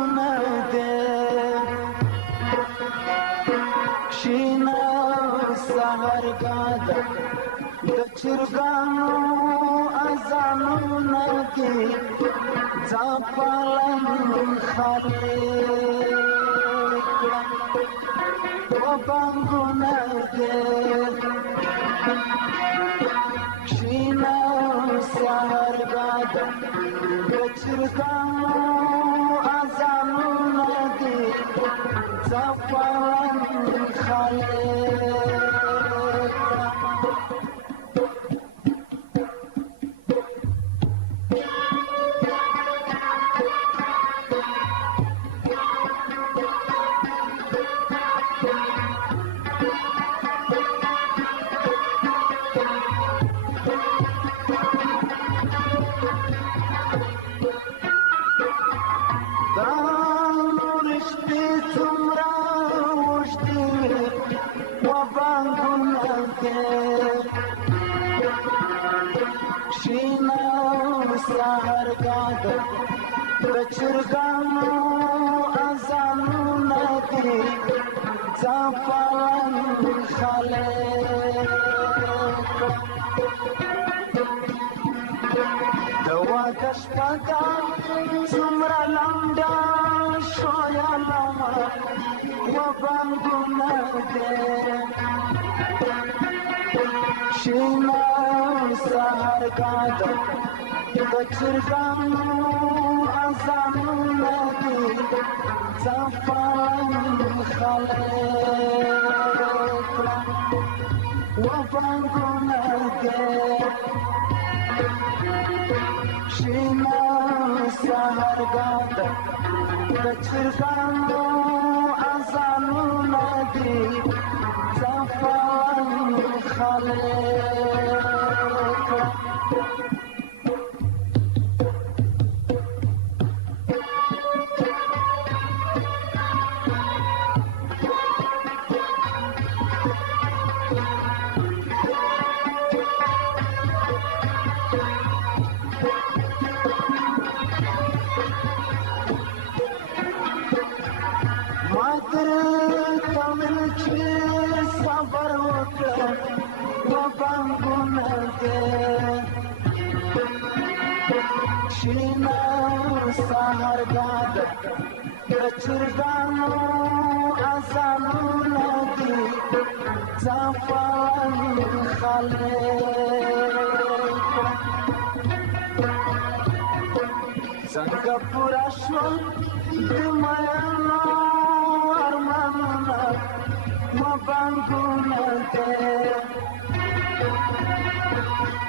وبانګونه دې کښېنه سهارګاه ده د چرګانو اذانونه دي ځپلم خالي وبانګونه دې کښېنه سهارګاه ده د چرګانو اذانونه دي ځپلم خالي کښېنه سهارګاه ده د چرګانو اذانونه دي ځپلم خالي د واده شپه ده څومره لنډه شویلمه وبانګونه دې کښېنه سهارګاه ده د چرګانو اذانونه دي ځپلم خالي وبانګونه دې کښېنه سهارګاه ده د چرګانو اذانونه دي ځپلم خالي صبر وکړه وبانګونه دې کښېنه سهارګاه ده د چرګانو اذانونه دي ځپلم خالي څنګه پوره شول د مینو ارمانونه وبانګونه دې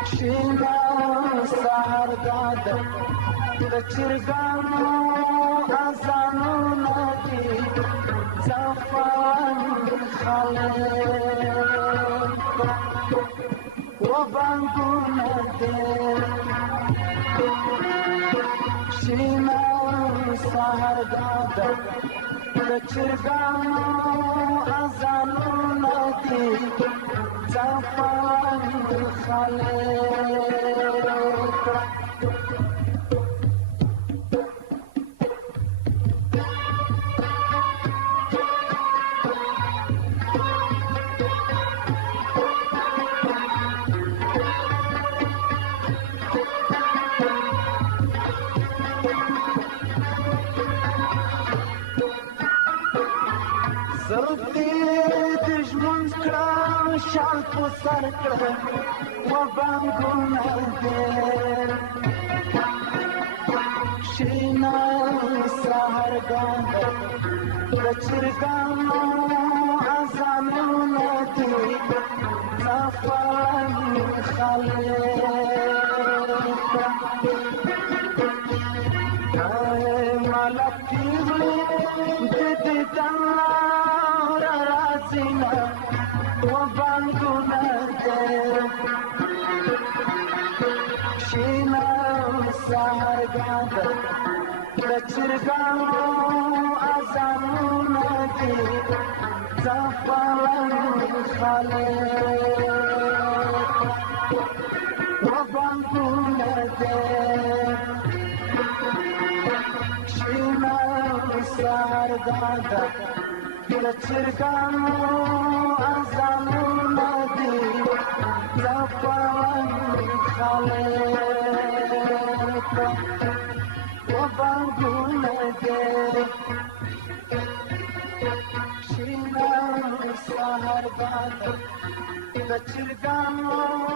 کښېنه سهارګاه ده د چرګانو اذانونه دي ځپلم خالي وبانګونه دې کښېنه سهارګاه ده د چرګانو اذانونه دي ځپلم خالي زردی د ژوند کړه شال په سر کړه وبانګونه دې کښېنه سهارګاه ده د چرګانو اذانونه دي ځپلم خالي مالک کېږي د دیدن لاره راځینه وبانګونه دې کښېنه سهارګاه ده د چرګانو اذانونه دي ځپلم خالي وبانګونه دې کښېنه sargada kirchirgamo azamu nadi zapan khale ko bangunage shina sargada kirchirgamo